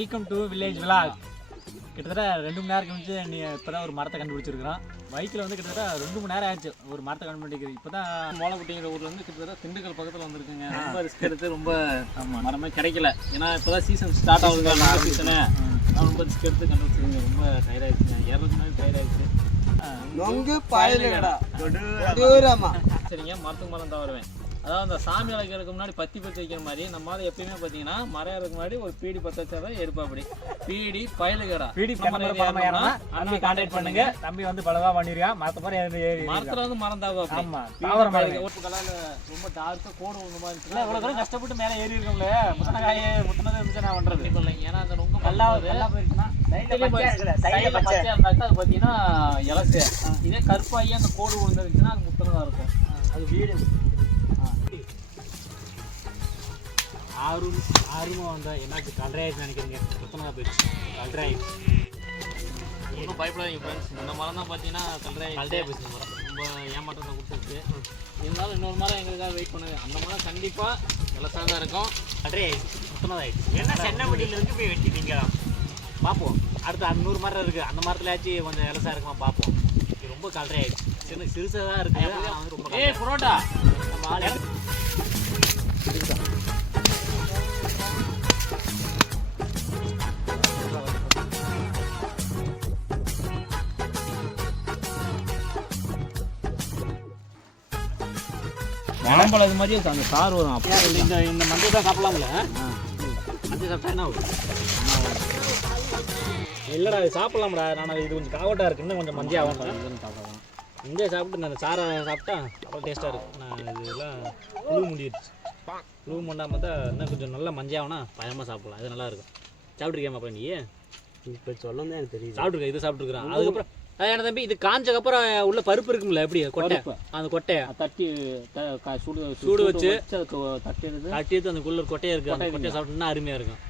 Welcome to village vlog. கிட்டத்தட்ட 2 மணி நேரம் கழிச்சு நீ இப்போ தான் ஒரு மரத்தை கண்டுபிடிச்சிருக்கிறோம். பைக்கில் வந்து கிட்டத்தட்ட 2 மணி நேரம் ஆயிடுச்சு ஒரு மரத்தை கண்டுபிடிக்கிறது. இப்போ தான் மோளக்குட்டிங்கிற ஊரில் வந்து கிட்டத்தட்ட திண்டுக்கல் பக்கத்தில் வந்துருக்குங்க. ரொம்ப ரிஸ்க் எடுத்து ரொம்ப மரமே கிடைக்கல. ஏன்னா இப்போ தான் சீசன் ஸ்டார்ட் ஆகுதுங்க, நாலு சீசனு. நான் ரொம்ப ரிஸ்க் எடுத்து கண்டுபிடிச்சிருங்க. ரொம்ப டயர்ட் ஆயிடுச்சுங்க, 200 நாள் டயர்ட் ஆயிடுச்சு. சரிங்க, மரத்துக்கு மரம் தான் வருவேன். அதாவது அந்த சாமி அழைக்கிறதுக்கு முன்னாடி பத்தி வைக்கிற மாதிரி நம்ம எப்பயுமே பார்த்தீங்கன்னா மரம் ஏறதுக்கு முன்னாடி ஒரு பீடி பற்ற வச்சா தான் எடுப்பா. அப்படி பீடி பயலுகடா பீடி தம்பி கான்டாக்ட் பண்ணுங்க. தம்பி வந்து பலவா பண்ணிருக்கா மரத்துல வந்து மரம் தாவா. ஆமா, ஓட்டு கலால ரொம்ப டார்க்கா கோடு ஒன்று மாதிரி இருந்துச்சுன்னா இவ்வளோ தூரம் கஷ்டப்பட்டு மேலே ஏறி இருக்கோம்ல. முத்தனகாயே முத்தனது இருந்துச்சு நான் பண்றது இல்லைங்க. ஏன்னா அந்த ரொம்ப நல்லா போயிருக்குன்னா பச்சையா இருந்தாக்கா அது பார்த்தீங்கன்னா இலசு. இதே கருப்பாகி அந்த கோடு விழுந்துருச்சுன்னா அது முத்தனதாக இருக்கும். அது வீடு ஆர்வமாக வந்தால் என்னாச்சு கல்றாயிடுச்சு நினைக்கிறீங்க. முத்தனதாக போயிடுச்சு, கல்றாயிடுச்சு. ஒன்றும் பயப்படாதீங்க ஃப்ரெண்ட்ஸ். இந்த மரம் தான் பார்த்தீங்கன்னா கல்றாயே போயிடுச்சு. மரம் ரொம்ப ஏமாற்றத்தை கொடுத்துருக்கு. இருந்தாலும் இன்னொரு மரம் எங்களுக்காக வெயிட் பண்ணுது. அந்த மரம் கண்டிப்பாக இலசாக தான் இருக்கும். கல்றாயிடுச்சு, முத்தனதாகிடுச்சு. என்ன சென்னவடியில் இருந்து போய் வெட்டிட்டீங்க. பார்ப்போம், அடுத்து 100 மரம் இருக்குது. அந்த மரத்துலயாச்சும் கொஞ்சம் இலசாக இருக்குமா பார்ப்போம். இது ரொம்ப கல்றாயிடுச்சு, சின்ன சிறுசாக தான் இருக்குது. ரொம்ப புரோட்டா மாம்பழம் இது மாதிரியே அந்த சார் வரும். அப்போ இந்த மஞ்சள் தான் சாப்பிடலாம்ல. மஞ்சள் சாப்பிட்டா என்ன ஆகும்? இல்லைடா, இது சாப்பிடலாம்டா. நான் இது கொஞ்சம் காவட்டாக இருக்கு, இன்னும் கொஞ்சம் மஞ்சள் ஆகும். சாப்பிடலாம். இங்கே சாப்பிட்டு நான் சாரை சாப்பிட்டா அவ்வளோ டேஸ்ட்டாக இருக்குது. நான் இதெல்லாம் புழு முடிடுச்சு. புழு பண்ணாமல் தான் இன்னும் கொஞ்சம் நல்லா மஞ்சள் ஆகுனா பயமாக சாப்பிடலாம். இது நல்லாயிருக்கும். சாப்பிட்ருக்கியாமா அப்போ நீ? இப்போ சொல்லணும் எனக்கு தெரியும். சாப்பிட்ருக்கேன், இது சாப்பிட்ருக்குறேன். அதுக்கப்புறம் என்ன தம்பி, இது காஞ்சக்கப்புறம் உள்ள பருப்பு இருக்கும்ல, எப்படி கொட்டை, அந்த கொட்டையை தட்டி சூடு வச்சு தட்டி எடுத்து அந்த குள்ள கொட்டையை இருக்குது, அந்த கொட்டையை சாப்பிட்டோம்னா அருமையாக இருக்கும்.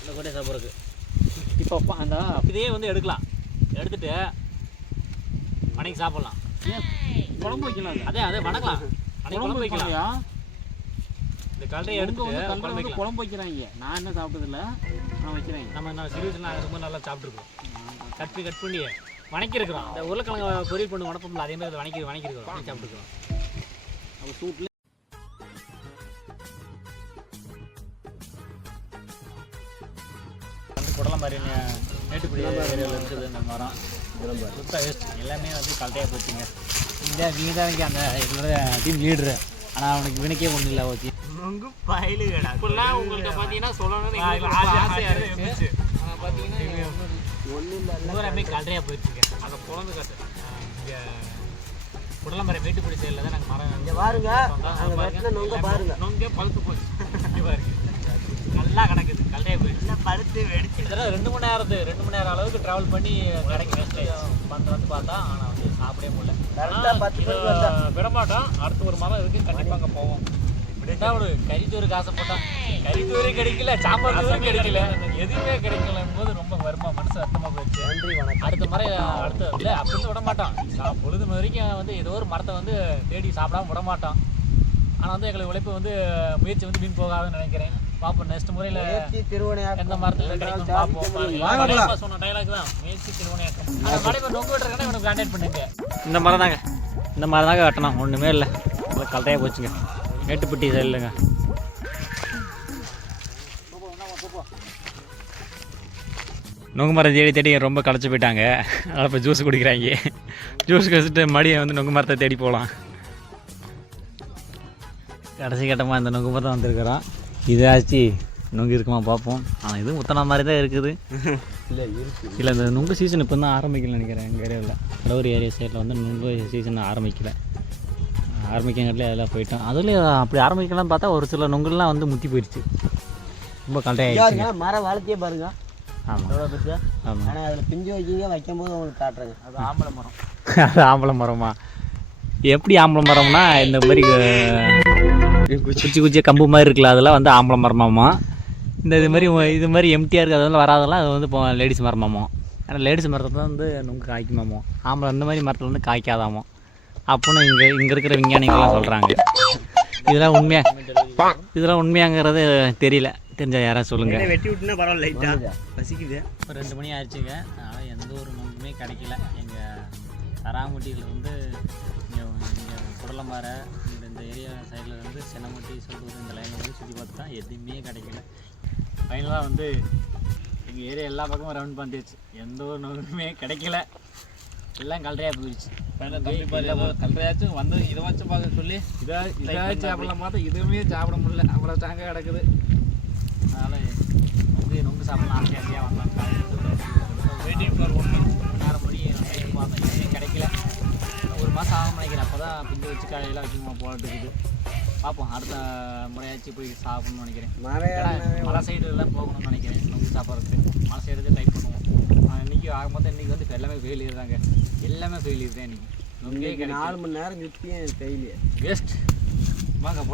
அந்த கொட்டையை சாப்பிட்றதுக்கு இப்போ அந்த இதே வந்து எடுக்கலாம், எடுத்துட்டு வணக்கி சாப்பிட்லாம். குழம்பு வைக்கலாம். அதே வணக்கலாம், குழம்பு வைக்கலாம். இந்த கல்லையை எடுத்து வந்து குழம்பு வைக்கிறாங்க. நான் என்ன சாப்பிட்டதில்ல, நான் வைக்கிறேன். நம்ம சிறுவயசில் நாங்கள் ரொம்ப நல்லா சாப்பிட்ருக்கோம். கட் பண்ணி வணக்கிருக்கிறோம். இந்த உருளைக்கிழங்கு பொரியல் பண்ணி வணப்போம்ல, அதே மாதிரி வணக்கிருக்கிறோம், சாப்பிட்டுருக்கோம். அப்போ சூட்டில் குடலாம் மாதிரி மேட்டுப்படி ஏரியாவில் இருக்குது. இந்த மரம் சுத்தம் வேஸ்ட், எல்லாமே வந்து கல்ட்டையாக போச்சுங்க. இந்த நீங்கள் தான் அந்த எங்களோட டீம் லீடரு. ஆனால் அவனுக்கு வினக்கே ஒன்றும் இல்லை. ஓகே, இப்பெல்லாம் உங்களுக்கு பார்த்தீங்கன்னா சொல்லணும்னு ஆசையாக இருந்துச்சு. பார்த்தீங்கன்னா ஒன்றும் இல்லை, எல்லாமே கல்ட்டையாக போயிடுச்சுங்க. அதை குழந்தை காட்டு இங்கே குடலம்பரை மேட்டுப்படி சைடில் தான் நாங்கள் மரம் இங்கே பாருங்க. நொங்க பழுத்து போச்சு. பாருங்க, நல்லா கிடக்குது, கல்ட்டையாக போயிடுச்சு, பழுத்து வெடிச்சு. இதெல்லாம் 2 மணி நேரம் அளவுக்கு ட்ராவல் பண்ணி கிடைக்கும். வேஸ்ட் வந்து பார்த்தா ஆனால் வந்து சாப்பிடவே முடியல. விடமாட்டோம். அடுத்து ஒரு மரம் இருக்குது, கண்டிப்பாக அங்கே போவோம். இப்படின்னா ஒரு கறிச்சோருக்கு ஆசைப்பட்டோம், கறிச்சோரே கிடைக்கல, சாம்பார் சோறும் கிடைக்கல, எதுவுமே கிடைக்கல போது ரொம்ப வருமா மனசு அர்த்தமாக போயிடுச்சு. நன்றி, வணக்கம். அடுத்த முறை இல்லை அப்படின்னு விட மாட்டோம். பொழுது வரைக்கும் வந்து ஏதோ ஒரு மரத்தை வந்து தேடி சாப்பிடாம விட மாட்டோம். ஆனால் வந்து எங்களுக்கு உழைப்பு வந்து முயற்சி வந்து வீண் போகாதுன்னு நினைக்கிறேன். பார்ப்போம், நெக்ஸ்ட் முறையில் எந்த மரத்தில் கிடைக்கும் பார்ப்போம். சொன்ன டைலாக் தான், முயற்சி திருவனையாக்கம். அந்த மலை நொங்கு வெட்டுறதுக்கான இவனுக்கு கான்டாக்ட் பண்ணுங்க. இந்த மரம் தாங்க வெட்டணும், ஒன்றுமே இல்லை, கல்ட்டையாக போச்சுங்க. மேட்டுப்பட்டி சைடுலங்க. நொங்கு மரம் தேடி ரொம்ப களைச்சி போயிட்டாங்க. அதனால் இப்போ ஜூஸ் குடிக்கிறாங்க. ஜூஸ் குடிச்சிட்டு மறுபடியும் வந்து நொங்கு மரத்தை தேடி போகலாம். கடைசி கட்டமாக இந்த நொங்கு மரம் வந்திருக்கிறோம். இதாச்சு நொங்கு இருக்குமா பார்ப்போம். ஆனால் இதுவும் முத்தன மாதிரி தான் இருக்குது. இல்லை, இந்த நொங்கு சீசன் இப்போ தான் ஆரம்பிக்கலன்னு நினைக்கிறேன். எங்கள் ஏரியாவில் கடவுர் ஏரியா சைடில் வந்து நொங்கு சீசன் ஆரம்பிக்கங்காட்டிலே அதெல்லாம் போயிட்டோம். அதுலேயும் அப்படி ஆரம்பிக்கலாம்னு பார்த்தா ஒரு சில நொங்குலாம் வந்து முத்தி போயிடுச்சு, ரொம்ப கல்ட்டையாகிடுச்சு. மரம் வளர்த்தியே பாருங்க. ஆமாம், ஆமாம். ஆனால் அதில் பிஞ்சு வைக்கும் போது உங்களுக்கு காட்டுறேங்க. அது ஆம்பளை மரம். அது ஆம்பளை மரமா? எப்படி ஆம்பளை மரம்னா இந்த மாதிரி குச்சியாக கம்பு மாதிரி இருக்குல்ல, அதெல்லாம் வந்து ஆம்பளை மரமாமா. இது மாதிரி எம்டியாக இருக்குது, அதெல்லாம் வராதெல்லாம் அது வந்து இப்போ லேடிஸ் மரமாமோ. ஆனால் லேடிஸ் மரத்தில் தான் வந்து நொங்கு காய்க்குமாமோ, ஆம்பளை இந்த மாதிரி மரத்தில் வந்து காய்க்காதாமோ அப்படின்னு இங்கே இருக்கிற விஞ்ஞானிகள்லாம் சொல்கிறாங்க. இதெல்லாம் உண்மையாங்கிறது தெரிஞ்சா யாராவது சொல்லுங்கள். வெட்டி விட்டுனா பரவாயில்ல, லைட்டாக பசிக்குது. இப்போ 2 மணி ஆயிடுச்சுங்க. அதனால் எந்த ஒரு நோக்குமே கிடைக்கல. எங்கள் தராங்குட்டியிலேருந்து இங்கே குடலம்பாறை இந்த ஏரியா சைடில் இருந்து சென்னமுட்டி சொல்லுவது இந்த லைனில் வந்து சுற்றி பார்த்து தான் எதுவுமே கிடைக்கல. ஃபைனலாக வந்து எங்கள் ஏரியா எல்லா பக்கமும் ரவுண்ட் பண்ணிடுச்சு. எந்த ஒரு நோக்குமே கிடைக்கல. எல்லாம் கல்றையாக போயிடுச்சு. கல்றையாச்சும் வந்து இதை வச்சு பார்க்க சொல்லி இதாச்சும் சாப்பிடலாம் பார்த்தா இதுவுமே சாப்பிட முடியல. அவ்வளோ தாங்க கிடக்குது. அதனால் நொங்கு சாப்பிடலாம் ஆசையாக வந்தாங்க. Waiting for 1 month. நேரம் மணி பார்த்தோம், எதுவுமே கிடைக்கல. 1 மாதம் ஆகும் நினைக்கிறேன். அப்போ தான் பிஞ்சு வச்சு காலையெல்லாம் வச்சுக்கோமா போட்டுருக்குது. பார்ப்போம், அடுத்த முறையாச்சும் போய் சாப்பிடணும்னு நினைக்கிறேன். மலை சைடு எல்லாம் போகணும்னு நினைக்கிறேன் நொங்கு சாப்பிட்றதுக்கு. மலை சைடு ட்ரை பண்ணுவோம். இன்றைக்கி ஆகும்போது இன்றைக்கி வந்து எல்லாமே ஃபெயிலியர் தாங்க. எல்லாமே ஃபெயிலியர் தான் இன்றைக்கி. நொங்கே 4 மணி நேரம் சுற்றியும் ஃபெயிலியர் வேஸ்ட். வாங்க போகலாம்.